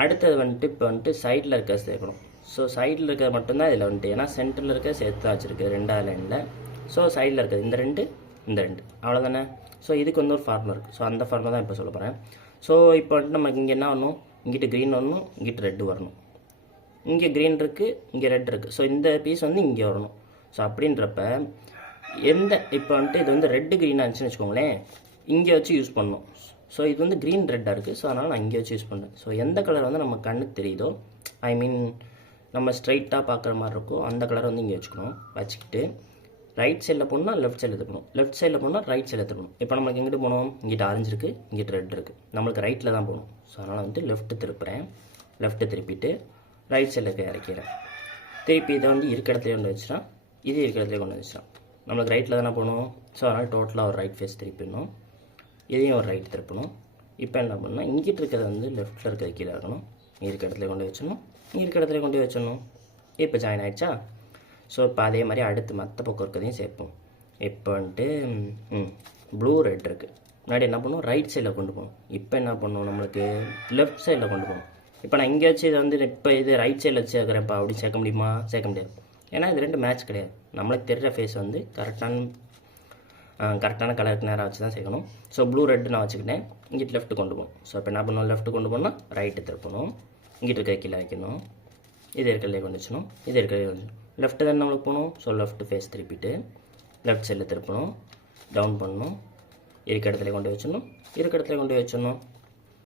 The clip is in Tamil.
அடுத்தது வந்துட்டு இப்போ வந்துட்டு சைடில் இருக்க சேர்க்கணும். ஸோ சைடில் இருக்கிறது மட்டும்தான் இதில் வந்துட்டு, ஏன்னா சென்டரில் இருக்க சேர்த்து தான் வச்சுருக்கு 2வது லைனில். ஸோ சைடில் இருக்கிறது இந்த 2 இந்த 2 அவ்வளோதானே. ஸோ இதுக்கு வந்து ஒரு ஃபார்முலா இருக்குது. ஸோ அந்த ஃபார்முலா தான் இப்போ சொல்ல போகிறேன். ஸோ இப்போ வந்துட்டு நமக்கு இங்கே என்ன வரணும், இங்கிட்டு க்ரீன் வரணும், இங்கிட்டு ரெட்டு வரணும். இங்கே க்ரீன் இருக்குது, இங்கே ரெட் இருக்குது. ஸோ இந்த பீஸ் வந்து இங்கே வரணும். ஸோ அப்படின்றப்ப இப்போ வந்துட்டு இது வந்து ரெட்டு க்ரீனாக இருந்துச்சுன்னு வச்சுக்கோங்களேன், இங்கே வச்சு யூஸ் பண்ணணும். ஸோ இது வந்து க்ரீன் ரெட்டாக இருக்குது. ஸோ அதனால் நான் இங்கே வச்சு யூஸ் பண்ணுறேன். ஸோ எந்த கலர் வந்து நம்ம கண்ணுக்கு தெரியுதோ, ஐ மீன் நம்ம ஸ்ட்ரைட்டாக பார்க்குற மாதிரி இருக்கும், அந்த கலர் வந்து இங்கே வச்சுக்கணும். வச்சுக்கிட்டு ரைட் சைடில் போகணுன்னா லெஃப்ட் சைடில் திருப்பணும், லெஃப்ட் சைடில் போனால் ரைட் சைடில் திருப்பணும். இப்போ நம்மளுக்கு எங்கிட்டு போகணும், இங்கிட்ட ஆரஞ்சு இருக்குது, இங்கிட்ட ரெட் இருக்குது, நம்மளுக்கு ரைட்டில் தான் போகணும். ஸோ அதனால் வந்து லெஃப்ட்டு திருப்புறேன். லெஃப்ட்டு திருப்பிட்டு ரைட் சைடில் இருக்க இறக்கிறேன். திருப்பி இதை வந்து இருக்க இடத்துல கொண்டு வச்சுட்டான், இது இருக்க இடத்துல கொண்டு வச்சுட்டான். நம்மளுக்கு ரைட்டில் தானே போகணும். ஸோ அதனால் டோட்டலாக ஒரு ரைட் ஃபேஸ் திருப்பிடணும், இதையும் ஒரு ரைட் திருப்பணும். இப்போ என்ன பண்ணால் இங்கிட்டு இருக்கிறது வந்து லெஃப்ட்டில் இருக்கிறது கீழே இருக்கணும், இருக்க இடத்துல கொண்டு வச்சிடணும், இருக்க இடத்துல கொண்டு வச்சிடணும். இப்போ ஜாயின் ஆகிடுச்சா. ஸோ இப்போ அதே மாதிரி அடுத்து மற்ற பக்கம் இருக்கிறதையும் சேர்ப்போம். இப்போ வந்துட்டு ப்ளூ ரெட் இருக்குது, முன்னாடி என்ன பண்ணுவோம், ரைட் சைடில் கொண்டு போகணும். இப்போ என்ன பண்ணுவோம், நம்மளுக்கு லெஃப்ட் சைடில் கொண்டு போகணும். இப்போ நான் இங்கே வச்சு இதை வந்து இப்போ இது ரைட் சைடில் வச்சு சேர்க்குறேன்ப்பா அப்படி சேர்க்க முடியுமா, சேர்க்க முடியாது. ஏன்னா இது 2 மேட்ச் கிடையாது. நம்மளுக்கு தெரிகிற ஃபேஸ் வந்து கரெக்டான கலருக்கு நேராக வச்சு தான் சேர்க்கணும். ஸோ ப்ளூ ரெட்டு நான் வச்சுக்கிட்டேன், இங்கிட்டு லெஃப்ட்டு கொண்டு போகணும். ஸோ இப்போ என்ன பண்ணணும், லெஃப்ட்டு கொண்டு போனால் ரைட்டு திருப்பணும், இங்கிட்டு இருக்க கீழே வைக்கணும், இது இருக்கிறதே கொண்டு வச்சணும், இது இருக்கிறதே கொண்டு லெஃப்ட்டு தான் நம்மளுக்கு போகணும். ஸோ லெஃப்ட் ஃபேஸ் திருப்பிட்டு லெஃப்ட் சைடில் திருப்பணும், டவுன் பண்ணணும், இருக்க இடத்துல கொண்டு வச்சிடணும், இருக்க இடத்துல கொண்டு வச்சிடணும்.